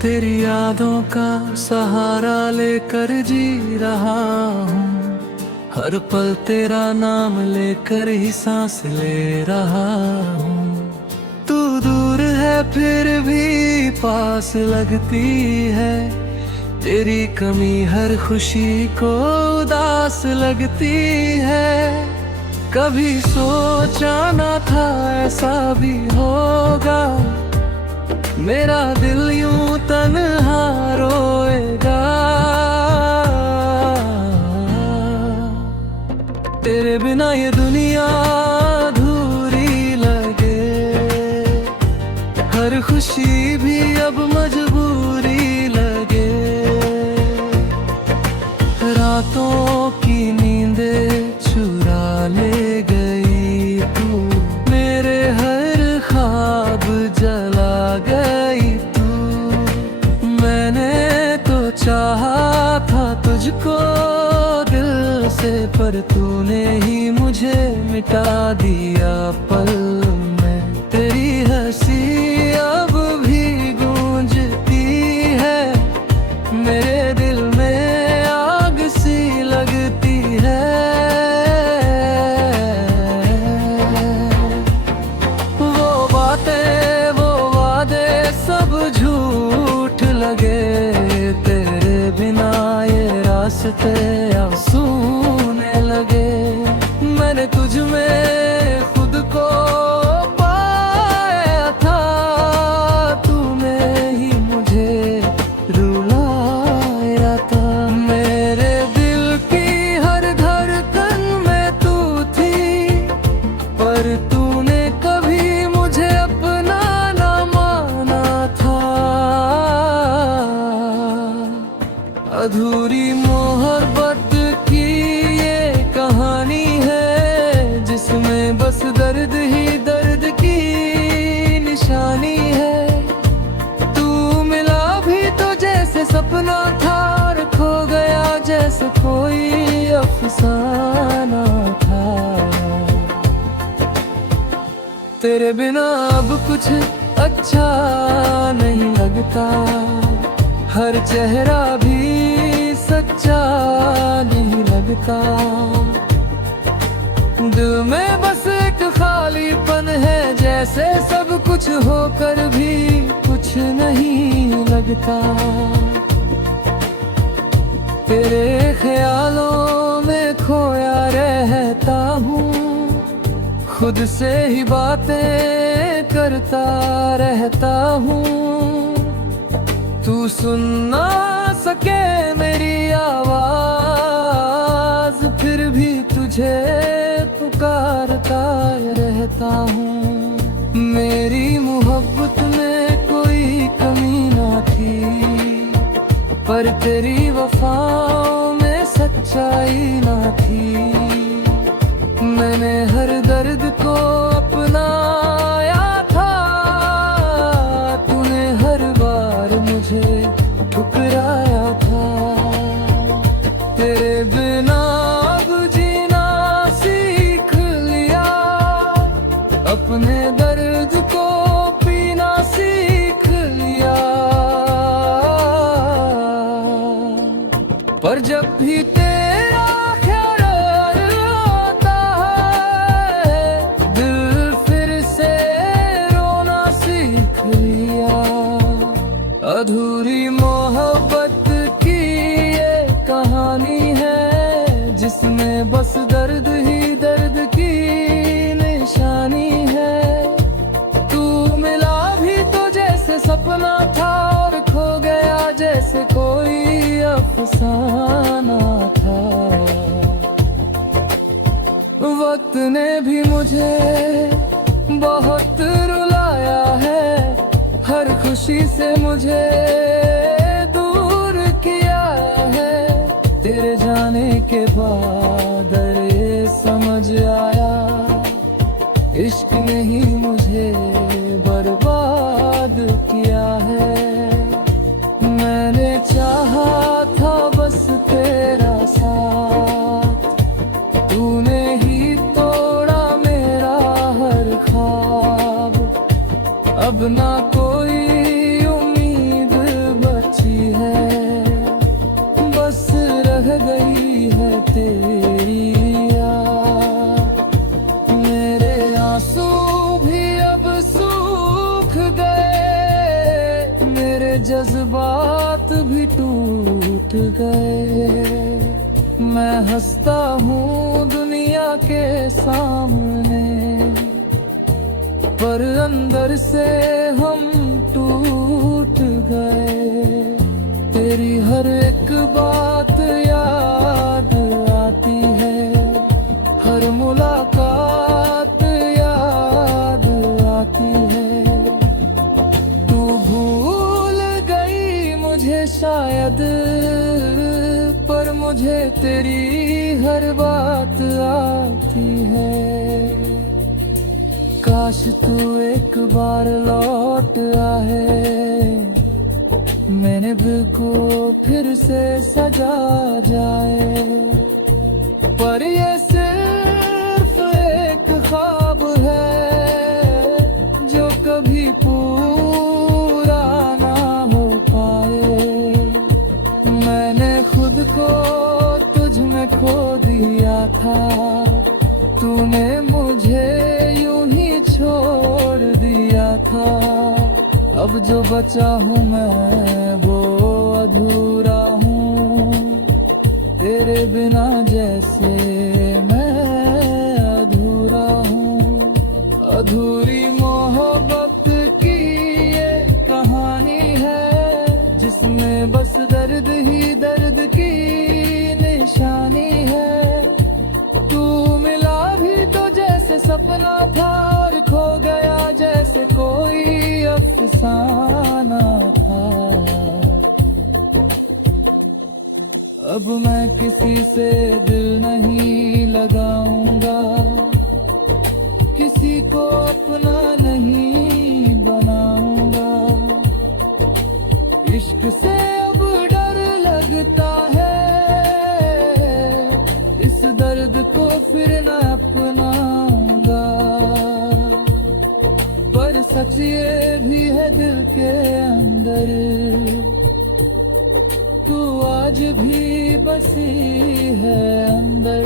तेरी यादों का सहारा लेकर जी रहा हूँ, हर पल तेरा नाम लेकर ही सांस ले रहा हूँ। तू दूर है फिर भी पास लगती है, तेरी कमी हर खुशी को उदास लगती है। कभी सोचा ना था ऐसा भी होगा, मेरा दिल यूं तन्हा रोएगा। तेरे बिना ये दुनिया अधूरी लगे, हर खुशी भी अब मजबूरी लगे। रातों की नींदे चुरा ले गई तू, मेरे हर ख्वाब जला गई तू। मैंने तो चाहा था तुझको दिल से, पर तूने ही मुझे मिटा दिया पल में। तेरी हंसी अब भी गूंजती है, मेरे दिल में आग सी लगती है। वो बातें वो वादे सब झूठ लगे, तेरे बिना ये रास्ते आंसूने लगे। मैंने तुझ में खुद को पाया था, तूने ही मुझे रुलाया था। मेरे दिल की हर धड़कन में तू थी, पर तूने कभी मुझे अपना ना माना था। अधूरी मोहब्बत की ये कहानी है, जिसमें बस दर्द ही दर्द की निशानी है। तू मिला भी तो जैसे सपना था, और खो गया जैसे कोई अफसाना था। तेरे बिना अब कुछ अच्छा नहीं लगता, हर चेहरा भी सच्चा नहीं लगता। दिल में बस एक खालीपन है, जैसे सब कुछ होकर भी कुछ नहीं लगता। तेरे ख्यालों में खोया रहता हूँ, खुद से ही बातें करता रहता हूँ। तू सुन ना सके मेरी आवाज, फिर भी तुझे पुकारता रहता हूँ। मेरी मोहब्बत में कोई कमी ना थी, पर तेरी वफाओं में सच्चाई ना थी। मैंने हर दर्द को अपनाया था, तूने हर बार मुझे ठुकराया था। तेरे बिना अब जीना सीख लिया, अपने दर्द को पीना सीख लिया। पर जब भी तेरा ख्याल आता है, दिल फिर से रोना सीख लिया। अधूरी मोहब्बत की ये कहानी है, जिसमें बस दर्द ही दर्द की निशानी है। तू मिला भी तो जैसे सपना था, और खो गया जैसे कोई अफसाना था। वक्त ने भी मुझे बहुत रुलाया है, हर खुशी से मुझे दूर किया है। तेरे जाने के बाद ये समझ आया, इश्क ने ही मुझे बर्बाद किया है। मैंने चाहा था बस तेरा साथ, तूने भी टूट गए। मैं हंसता हूँ दुनिया के सामने, पर अंदर से हम टूट गए। तेरी हर एक बात याद आती है, हर मुलाकात याद आती है। तू भूल गई मुझे शायद, पर मुझे तेरी हर बात आती है। काश तू एक बार लौट आए, मैंने दिल को फिर से सजा जाए। पर ये सिर्फ एक ख्वाब है जो कभी पूरा ना हो पाए। मैंने खुद को तुझ में खो दिया था, तूने मुझे यूं ही छोड़ दिया था। अब जो बचा हूँ मैं वो अधूरा हूँ, तेरे बिना जैसे मैं अधूरा हूँ। अधूरी मोहब्बत की ये कहानी है, जिसमें बस दर्द ही दर्द की निशानी है। तू मिला भी तो जैसे सपना था, और खो गया जैसे कोई अफसाना था। अब मैं किसी से दिल नहीं लगाऊंगा, किसी को अपना नहीं बनाऊंगा। इश्क से अब डर लगता है, इस दर्द को फिर न अपनाऊंगा। पर सच ये भी है दिल के अंदर, तू आज भी बसी है अंदर।